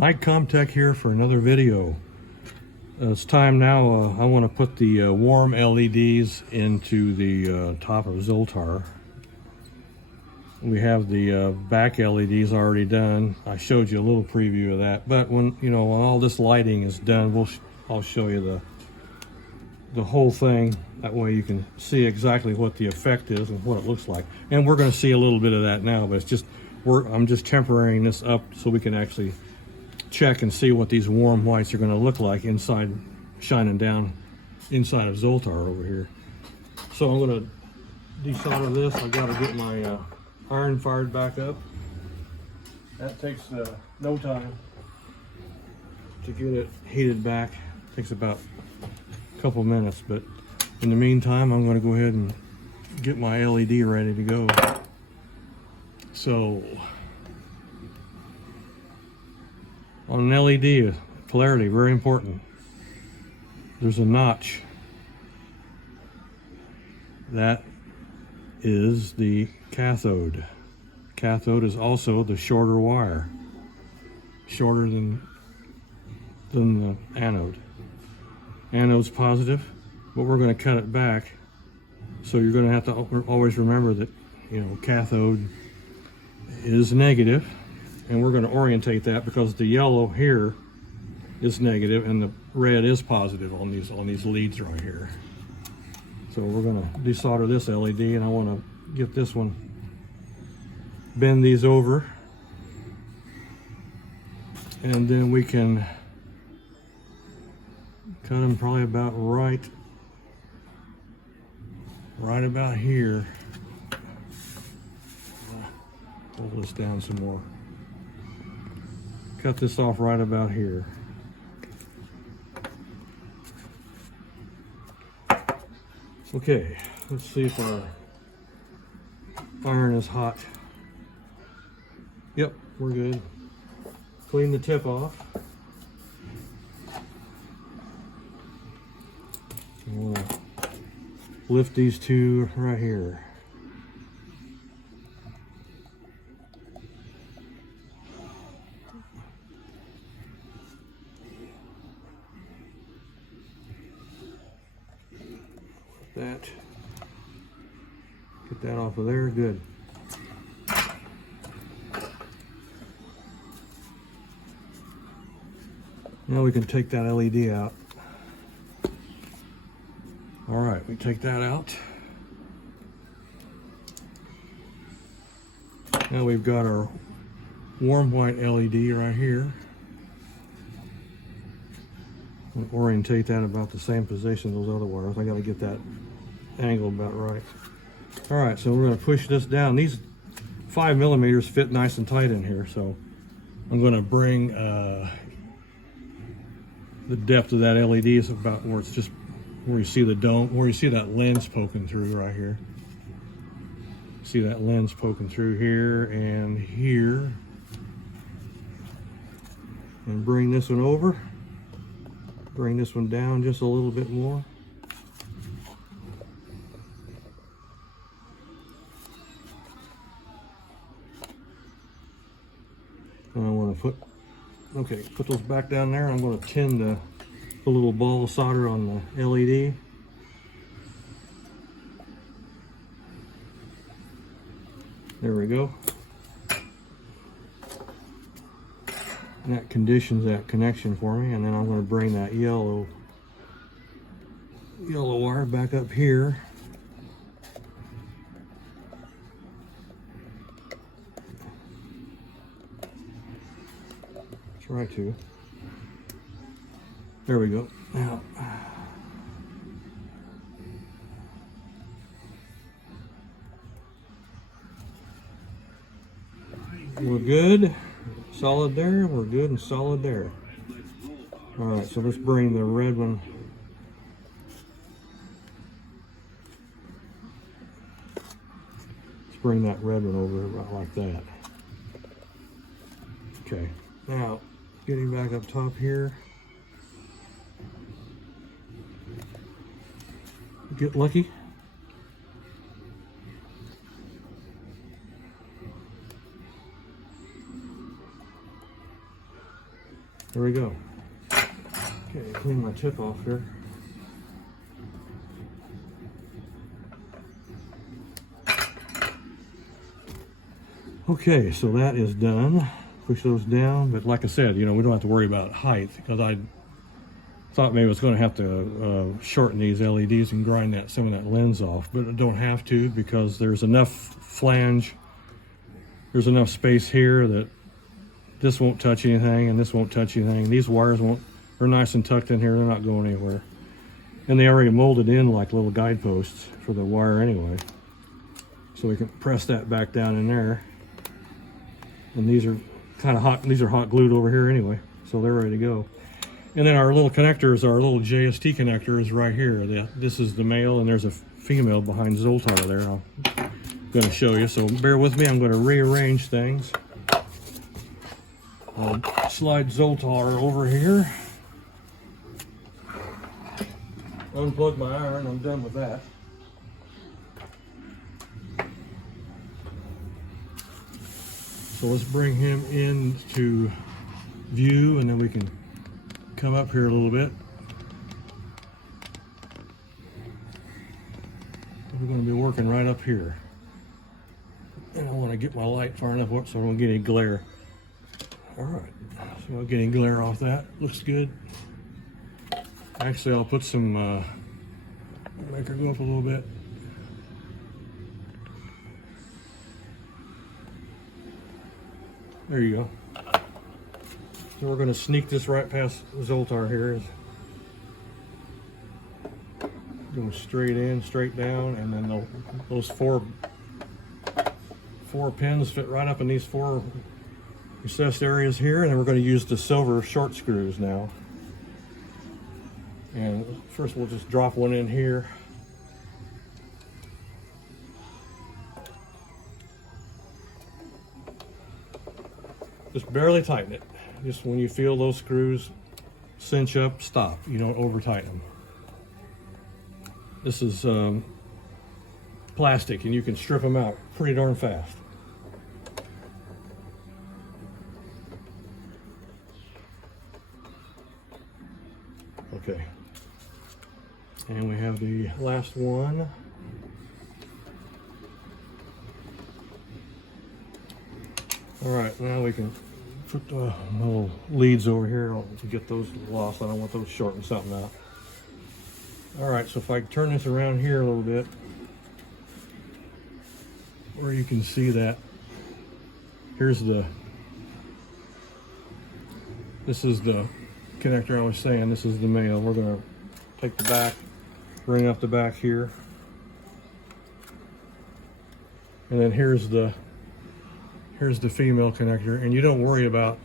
Mike Comtech here for another video. It's time now. I want to put the warm LEDs into the top of Zoltar. We have the back LEDs already done. I showed you a little preview of that, but when all this lighting is done, I'll show you the whole thing. That way you can see exactly what the effect is and what it looks like. And we're going to see a little bit of that now, but it's just I'm just tempering this up so we can actually check and see what these warm whites are going to look like inside, shining down inside of Zoltar over here. So I'm going to desolder this. I've got to get my iron fired back up. That takes no time to get it heated back. It takes about a couple minutes, but in the meantime I'm going to go ahead and get my LED ready to go. So on an LED, polarity, very important. There's a notch. That is the cathode. Cathode is also the shorter wire, shorter than the anode. Anode's positive, but we're going to cut it back. So you're going to have to always remember that cathode is negative. And we're going to orientate that because the yellow here is negative and the red is positive on these leads right here. So we're going to desolder this LED, and I want to get this one, bend these over, and then we can cut them probably about right about here. Pull this down some more. Cut this off right about here. Okay, let's see if our iron is hot. Yep, we're good. Clean the tip off. I'm gonna lift these two right here. Get that off of there. Good. Now we can take that LED out. All right, we take that out. Now we've got our warm white LED right here. We'll orientate that about the same position as those other wires. I got to get that angle about right. All right, so we're going to push this down. These 5 millimeters fit nice and tight in here, so I'm going to bring the depth of that LED is about where it's just where you see the dome, where you see that lens poking through right here. See that lens poking through here and here. And bring this one over. Bring this one down just a little bit more. And I want to put those back down there. I'm going to tin the little ball of solder on the LED. There we go. And that conditions that connection for me, and then I'm going to bring that yellow wire back up here. Try to. There we go. Now, we're good. Solid there. We're good and solid there. All right, so let's bring the red one. Let's bring that red one over right like that. Okay. Now, getting back up top here. Get lucky. There we go. Okay, clean my tip off here. Okay, so that is done. Push those down, but like I said, you know, we don't have to worry about height because I thought maybe I was going to have to shorten these LEDs and grind some of that lens off, but I don't have to because there's enough flange, there's enough space here that this won't touch anything and this won't touch anything. These wires won't, they're nice and tucked in here, they're not going anywhere. And they already molded in like little guideposts for the wire anyway. So we can press that back down in there. And these are kind of hot, these are hot glued over here anyway, so they're ready to go. And then our little connectors, our little JST connector is right here. This is the male and there's a female behind Zoltar there. I'm going to show you, so bear with me. I'm going to rearrange things. I'll slide Zoltar over here. Unplug my iron, I'm done with that. So let's bring him into view and then we can come up here a little bit. We're going to be working right up here. And I want to get my light far enough up so I don't get any glare. Alright, so I'll get any glare off that. Looks good. Actually, I'll put some, make her go up a little bit. There you go. So we're going to sneak this right past Zoltar here. Go straight in, straight down, and then those four pins fit right up in these four recessed areas here, and then we're going to use the silver short screws now. And first we'll just drop one in here. Just barely tighten it. Just when you feel those screws cinch up, stop. You don't over tighten them. This is plastic and you can strip them out pretty darn fast. Okay. And we have the last one. All right, now we can put the little leads over here to get those lost. I don't want those shorting something out. All right, so if I turn this around here a little bit, where you can see that, this is the connector I was saying, this is the male. We're gonna take the back, bring up the back here. And then here's the female connector, and you don't worry about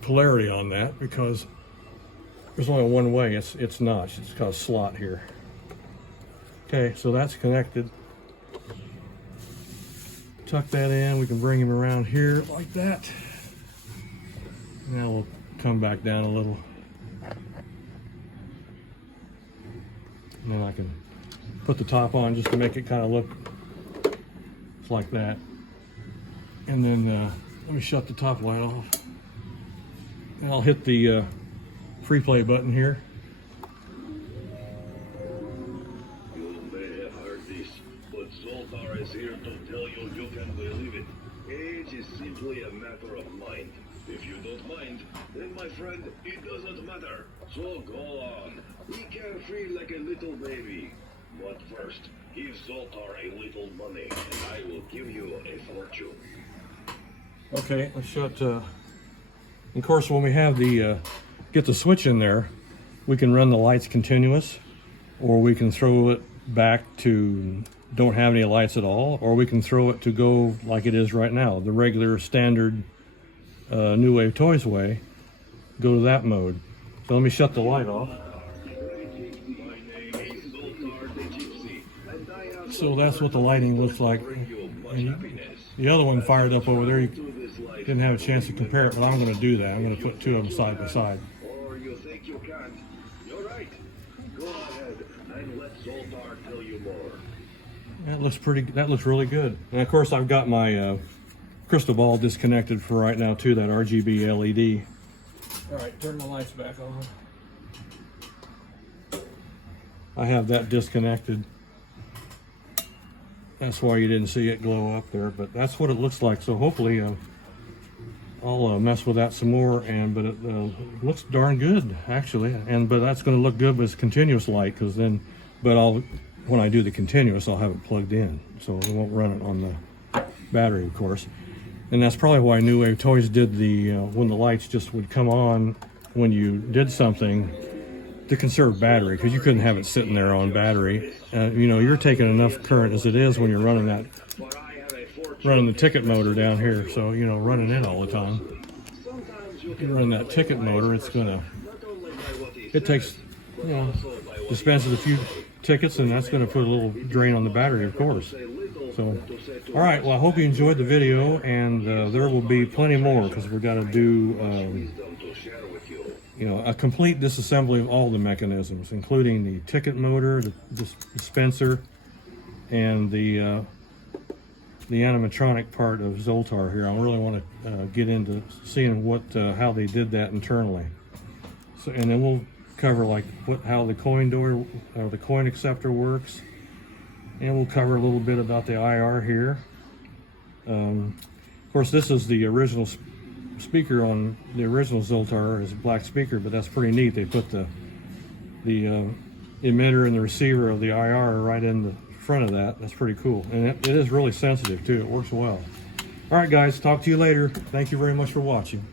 polarity on that because there's only one way. It's notched. It's got a slot here. Okay, so that's connected. Tuck that in. We can bring him around here like that. Now we'll come back down a little, and then I can put the top on just to make it kind of look like that. And then let me shut the top light off, and I'll hit the free play button here. You may have heard this, but Zoltar is here to tell you you can believe it. Age is simply a matter of mind. If you don't mind, then my friend, it doesn't matter. So go on. Be carefree like a little baby. But first, give Zoltar a little money, and I will give you a fortune. Okay, let's shut. Of course, when we have the get the switch in there, we can run the lights continuous, or we can throw it back to don't have any lights at all, or we can throw it to go like it is right now, the regular standard New Wave Toys way. Go to that mode. So let me shut the light off. So that's what the lighting looks like. The other one fired up over there. You didn't have a chance to compare it, but I'm going to do that. I'm going to put two of them side by side. Or you think you can't? You're right. Go ahead and let Zoltar tell you more. That looks pretty. That looks really good. And of course, I've got my crystal ball disconnected for right now too, that RGB LED. All right, turn the lights back on. I have that disconnected. That's why you didn't see it glow up there, but that's what it looks like. So hopefully I'll mess with that some more, but it looks darn good actually. But that's going to look good with continuous light, because then, when I do the continuous, I'll have it plugged in, so it won't run it on the battery, of course. And that's probably why New Wave Toys did the when the lights just would come on when you did something, to conserve battery, because you couldn't have it sitting there on battery. You know, you're taking enough current as it is when you're running the ticket motor down here, so you know, running it all the time. If you run that ticket motor, it takes, you know, dispenses a few tickets, and that's going to put a little drain on the battery, of course. So, all right, well, I hope you enjoyed the video, and there will be plenty more, because we've got to do you know, a complete disassembly of all the mechanisms, including the ticket motor, the dispenser, and the animatronic part of Zoltar here. I really want to get into seeing how they did that internally. So, and then we'll cover like how the coin door or the coin acceptor works, and we'll cover a little bit about the IR here. Of course, this is the original speaker on the original Zoltar, is a black speaker, but that's pretty neat. They put the emitter and the receiver of the IR right in the front of that. That's pretty cool, and it is really sensitive too. It works well. All right, guys, talk to you later. Thank you very much for watching.